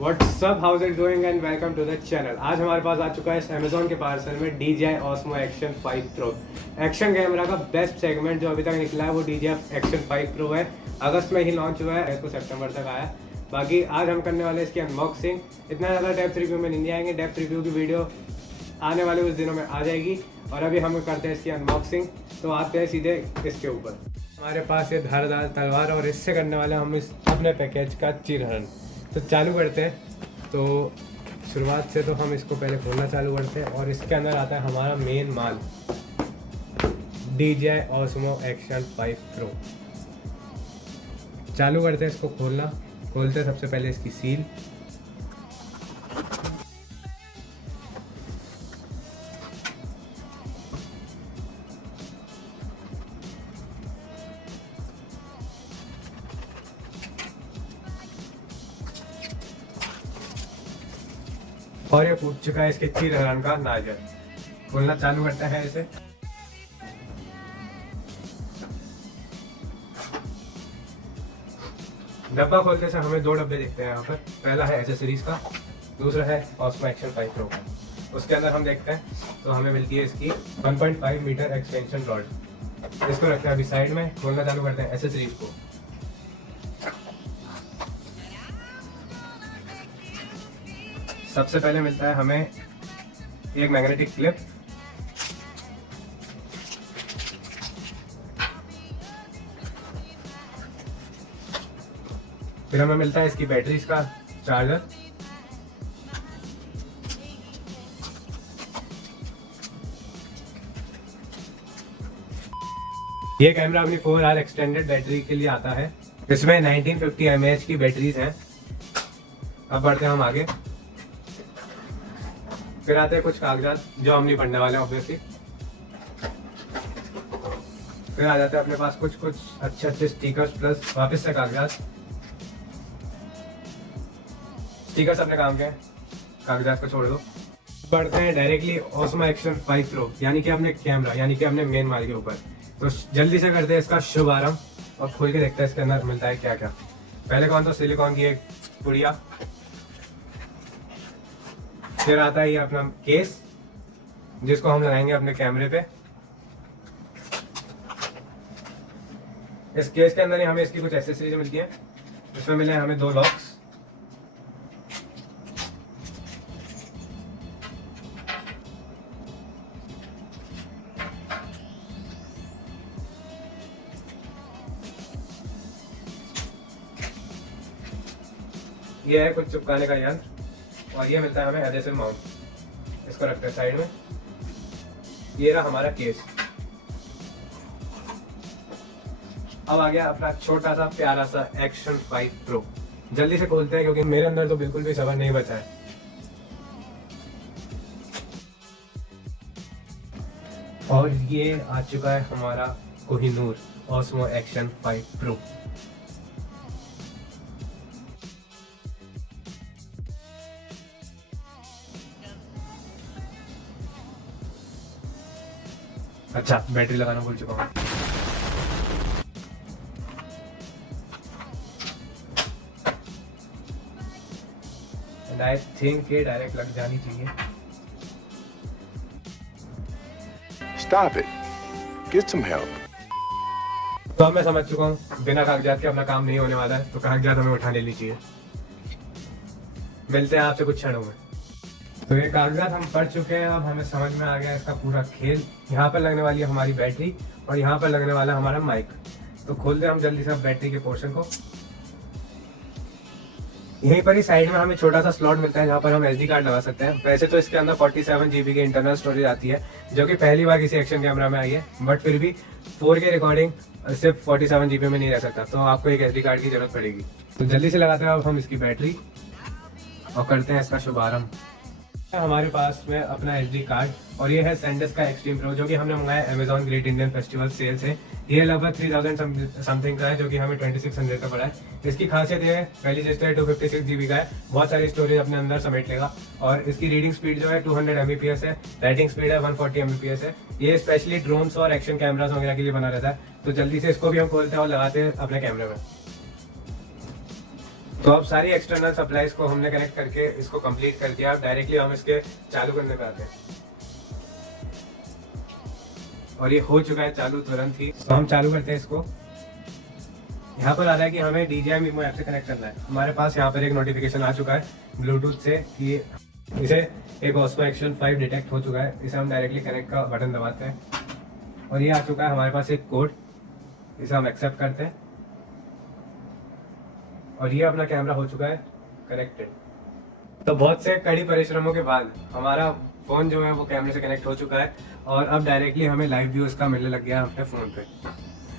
WhatsApp how's it going and welcome to the channel. आज हमारे पास आ चुका है अमेजोन के पार्सल में DJI Osmo Action 5 Pro। Action camera का बेस्ट सेगमेंट जो अभी तक निकला है वो DJI Action 5 Pro है। अगस्त में ही लॉन्च हुआ है, इसको सितंबर तक आया। बाकी आज हम करने वाले इसकी अनबॉक्सिंग। इतना ज़्यादा डेप्थ रिव्यू में नहीं आएंगे, डेप्थ रिव्यू की वीडियो आने वाले कुछ दिनों में आ जाएगी। और अभी हम करते हैं इसकी अनबॉक्सिंग, तो आते हैं सीधे इसके ऊपर। हमारे पास ये धारदार तलवार और इससे करने वाले हम इस अपने पैकेज का चीरहरण। तो चालू करते हैं। तो शुरुआत से तो हम इसको पहले खोलना चालू करते हैं और इसके अंदर आता है हमारा मेन माल DJI Osmo Action 5 Pro। चालू करते हैं इसको खोलना। खोलते हैं सबसे पहले इसकी सील। और ये फूट चुका है इसके चीरहरण का नाजर। खोलना चालू करता है इसे। डब्बा खोलते से हमें दो डब्बे दिखते हैं यहाँ पर। पहला है एसेसरीज का, दूसरा है Osmo Action 5 Pro का। उसके अंदर हम देखते हैं तो हमें मिलती है इसकी 1.5 मीटर एक्सटेंशन रॉड। इसको रखते हैं अभी साइड में। खोलना चालू करते हैं एसेसरीज को। सबसे पहले मिलता है हमें एक मैग्नेटिक क्लिप। फिर हमें मिलता है इसकी बैटरीज का चार्जर। ये कैमरा अपनी 4 आवर एक्सटेंडेड बैटरी के लिए आता है। इसमें 1950 mAh की बैटरीज हैं। अब बढ़ते हैं हम आगे। फिर आते हैं कुछ कागजात जो हम नहीं पढ़ने वाले हैं ऑब्वियसली। फिर आ जाते हैं अपने पास कुछ अच्छे स्टिकर्स प्लस वापस से कागजात। स्टिकर्स अपने काम के हैं, कागजात को छोड़ दो। बढ़ते हैं डायरेक्टली Osmo Action 5 Pro यानी कि अपने कैमरा यानी कि अपने मेन माल के ऊपर। तो जल्दी से करते हैं इसका शुभारंभ और खोल के देखते हैं इसके अंदर मिलता है क्या क्या। पहले कौन तो सिलिकॉन की एक पुड़िया। फिर आता है ये अपना केस जिसको हम लगाएंगे अपने कैमरे पे। इस केस के अंदर ही हमें इसकी कुछ एक्सेसरीज मिलती है। इसमें मिले हमें 2 लॉक्स। ये है कुछ चिपकाने का यंत्र और ये मिलता है हमें एडहेसिव माउंट। इसको रखते हैं साइड में। ये रहा हमारा केस। अब आ गया अपना छोटा सा प्यारा सा Action 5 Pro। जल्दी से खोलते हैं क्योंकि मेरे अंदर तो बिल्कुल भी सब्र नहीं बचा है। और ये आ चुका है हमारा कोहिनूर Osmo Action 5 Pro। अच्छा, बैटरी लगाना भूल चुका हूँ। एंड आई थिंक ये डायरेक्ट लग जानी चाहिए। Stop it. Get some help. तो अब मैं समझ चुका हूँ बिना कागजात के अपना काम नहीं होने वाला है, तो कागजात हमें उठा लेनी चाहिए। मिलते हैं आपसे कुछ क्षणों में। तो ये कागजात हम पढ़ चुके हैं। अब हमें समझ में आ गया इसका पूरा खेल। यहाँ पर लगने वाली है हमारी बैटरी और यहाँ पर लगने वाला हमारा माइक। तो खोलते हैं हम जल्दी से बैटरी के पोर्शन को। यहीं पर ही साइड में हमें छोटा सा स्लॉट मिलता है जहाँ पर हम SD कार्ड लगा सकते हैं। वैसे तो इसके अंदर 47 GB की इंटरनल स्टोरेज आती है जो कि पहली बार किसी एक्शन कैमरा में आई है। बट फिर भी 4K रिकॉर्डिंग सिर्फ 47 GB में नहीं रह सकता, तो आपको एक SD कार्ड की जरूरत पड़ेगी। तो जल्दी से लगाते हैं अब हम इसकी बैटरी और करते हैं इसका शुभारंभ। हमारे पास में अपना SD कार्ड और ये है SanDisk का Extreme Pro जो कि हमने मंगाया Amazon great Indian festival sale से। ये लगभग 3000 समथिंग का है जो कि हमें 2600 का पड़ा है। इसकी खासियत ये है, पहली चीज तो 256 GB का है, बहुत सारी स्टोरेज अपने अंदर समेट लेगा। और इसकी रीडिंग स्पीड जो है 200 Mbps है, राइटिंग स्पीड है 140 Mbps है। ये स्पेशली ड्रोन्स और एक्शन कैमरास वगैरह के लिए बना रहता है। तो जल्दी से इसको भी हम खोलते हैं और लगाते हैं अपने कैमरे में। तो अब सारी एक्सटर्नल सप्लाईज को हमने कनेक्ट करके इसको कंप्लीट कर दिया। अब डायरेक्टली हम इसके चालू करने पे आते हैं और ये हो चुका है चालू तुरंत ही। तो हम चालू करते हैं इसको। यहाँ पर आ रहा है कि हमें DJI Mimo ऐप से कनेक्ट करना है। हमारे पास यहाँ पर एक नोटिफिकेशन आ चुका है ब्लूटूथ से कि इसे एक Osmo Action 5 डिटेक्ट हो चुका है। इसे हम डायरेक्टली कनेक्ट का बटन दबाते हैं और ये आ चुका है हमारे पास एक कोड। इसे हम एक्सेप्ट करते हैं और ये अपना कैमरा हो चुका है कनेक्टेड। तो बहुत से कड़ी परिश्रमों के बाद हमारा फ़ोन जो है वो कैमरे से कनेक्ट हो चुका है और अब डायरेक्टली हमें लाइव व्यू इसका मिलने लग गया है अपने फ़ोन पे।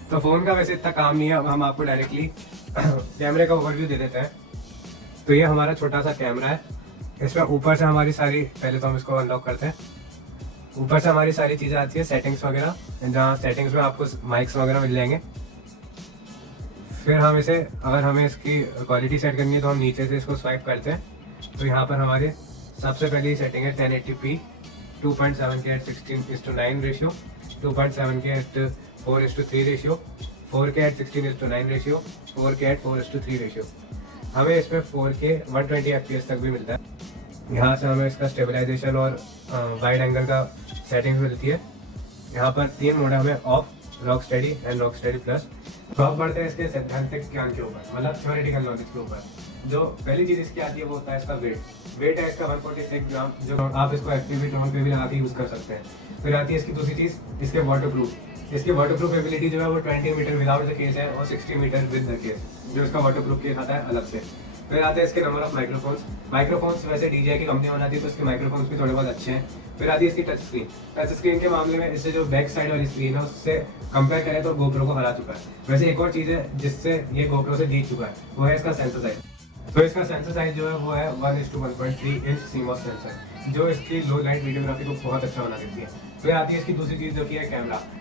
तो फ़ोन का वैसे इतना काम नहीं है, अब हम आपको डायरेक्टली कैमरे का ओवरव्यू दे देते हैं। तो ये हमारा छोटा सा कैमरा है। इसमें ऊपर से हमारी सारी, पहले तो हम इसको अनलॉक करते हैं। ऊपर से हमारी सारी चीज़ें आती है, सेटिंग्स वगैरह, जहाँ सेटिंग्स में आपको माइक्स वगैरह मिल जाएंगे। फिर हम इसे, अगर हमें इसकी क्वालिटी सेट करनी है तो हम नीचे से इसको स्वाइप करते हैं। तो यहाँ पर हमारे सबसे पहली सेटिंग है 1080p 2.7K at 16:9 ratio, 2.7K at 4:3 ratio, 4K at 16:9 ratio, 4K at 4:3 ratio. हमें इसमें 4K 120 FPS तक भी मिलता है। यहाँ से हमें इसका स्टेबलाइजेशन और वाइड एंगल का सेटिंग मिलती है। यहाँ पर 3 मोड हमें of, rock steady and rock steady plus. तो अब बढ़ते हैं इसके सैद्धांतिक ज्ञान के ऊपर, मतलब थ्योरेटिकल नॉलेज के ऊपर। जो पहली चीज़ इसकी आती है वो होता है इसका वेट है इसका 146 ग्राम, जो आप इसको एक्टिव ड्रोन पे भी लगा के यूज़ कर सकते हैं। फिर आती है इसकी दूसरी चीज़, इसके वाटरप्रूफ। इसकी वाटरप्रूफ एबिलिटी जो है वो 20 मीटर विदाउट द केस है और 60 मीटर विद द केस, जो इसका वाटरप्रूफ केस आता है अलग से। फिर आते हैं इसके नंबर ऑफ माइक्रोफोन्स वैसे DJI की कंपनी बनाती है तो इसके माइक्रोफोन्स भी थोड़े बहुत अच्छे हैं। फिर आती है इसकी टच स्क्रीन के मामले में इससे जो बैक साइड वाली स्क्रीन है उससे कंपेयर करें तो GoPro को हरा चुका है। वैसे एक और चीज़ है जिससे ये GoPro से जीत चुका है, वो है इसका सेंसर साइज। तो इसका सेंसर साइज जो है वो है 1:1.3 इंच CMOS सेंसर, जो इसकी लो लाइट वीडियोग्राफी को बहुत अच्छा बना देती है। फिर आती है इसकी दूसरी चीज़ जो कि है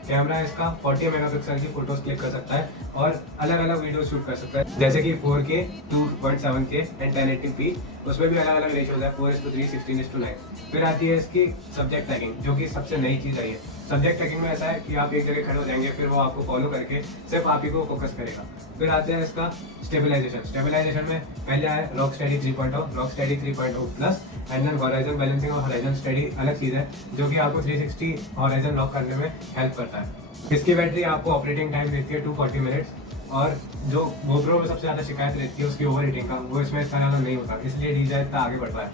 कैमरा इसका 40 मेगापिक्सल की फोटोज क्लिक कर सकता है और अलग अलग वीडियो शूट कर सकता है, जैसे कि 4K 2.7K एंड 1080p। उसमें भी अलग अलग रेशियोज है, 4:3 16:9। फिर आती है इसकी सब्जेक्ट टैगिंग, जो कि सबसे नई चीज़ आई है। सब्जेक्ट टैगिंग में ऐसा है कि आप एक जगह खड़े हो जाएंगे, फिर वो आपको फॉलो करके सिर्फ आप ही को फोकस करेगा। फिर आते हैं इसका स्टेबलाइजेशन में पहले आया rock steady 3.0, rock steady 3.0 plus and then horizon balancing और हॉराइजन स्टेडी अलग चीज़ है, जो कि आपको 360 हॉराइजन लॉक करने में हेल्प करता है। इसकी बैटरी आपको ऑपरेटिंग टाइम देती है 240 मिनट्स और जो GoPro में सबसे ज़्यादा शिकायत रहती है उसकी ओवर हीटिंग का, वो इसमें इतना ज़्यादा नहीं होता, इसलिए DJI इतना आगे बढ़ रहा है।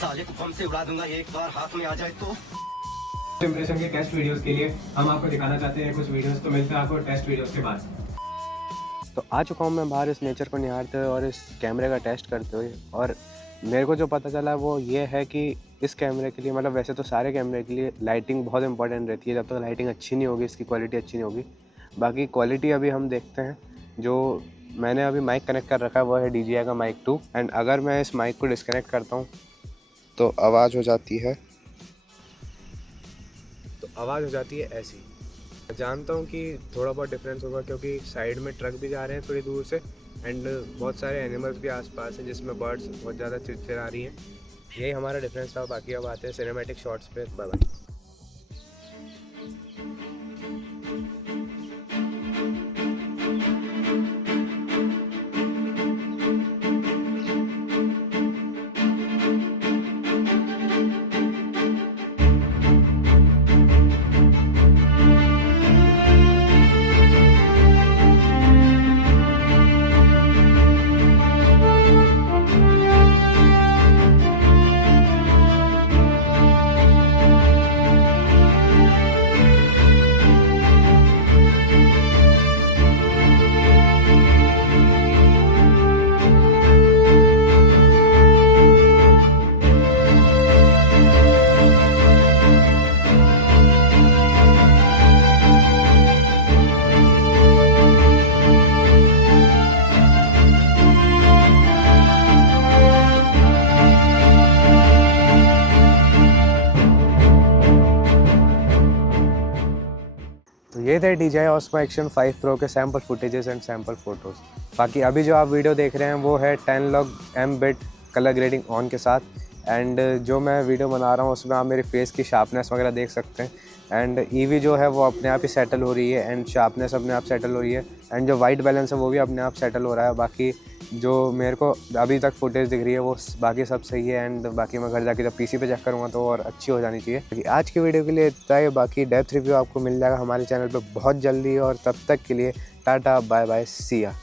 साले को बम से उड़ा दूंगा एक बार हाथ में आ जाए तो। इंप्रेशन के टेस्ट वीडियोस के लिए हम आपको दिखाना चाहते हैं कुछ वीडियोस, तो मिलते हैं आपको टेस्ट वीडियोस के बाद। तो आ चुका हूँ मैं बाहर इस नेचर को निहारते हुए और इस कैमरे का टेस्ट करते हुए, और मेरे को जो पता चला वो ये है कि इस कैमरे के लिए, मतलब वैसे तो सारे कैमरे के लिए लाइटिंग बहुत इंपॉर्टेंट रहती है। जब तक लाइटिंग अच्छी नहीं होगी, इसकी क्वालिटी अच्छी नहीं होगी। बाकी क्वालिटी अभी हम देखते हैं। जो मैंने अभी माइक कनेक्ट कर रखा है वो है DJI का माइक 2, एंड अगर मैं इस माइक को डिस्कनेक्ट करता हूँ तो आवाज़ हो जाती है ऐसी। मैं जानता हूँ कि थोड़ा बहुत डिफरेंस होगा क्योंकि साइड में ट्रक भी जा रहे हैं थोड़ी दूर से, एंड बहुत सारे एनिमल्स भी आसपास हैं जिसमें बर्ड्स बहुत ज़्यादा चिड़चिड़ा रही हैं। यही हमारा डिफरेंस था। बाकी अब आते हैं सिनेमैटिक शॉट्स पे। Bye bye. ये थे DJI Osmo Action 5 Pro के sample footages and sample photos. बाकी अभी जो आप वीडियो देख रहे हैं वो है 10 log M-bit colour grading on के साथ, एंड जो मैं वीडियो बना रहा हूँ उसमें आप मेरी फेस की शार्पनेस वगैरह देख सकते हैं। एंड EV जो है वो अपने आप ही सेटल हो रही है, एंड शार्पनेस अपने आप सेटल हो रही है, एंड जो वाइट बैलेंस है वो भी अपने आप सेटल हो रहा है। बाकी जो मेरे को अभी तक फुटेज दिख रही है वो बाकी सब सही है, एंड बाकी मैं घर जाके जब पीसी पे चेक करूँगा तो और अच्छी हो जानी चाहिए। क्योंकि आज की वीडियो के लिए इतना ही, बाकी डेप्थ रिव्यू आपको मिल जाएगा हमारे चैनल पे बहुत जल्दी, और तब तक के लिए टाटा बाय बाय सी या।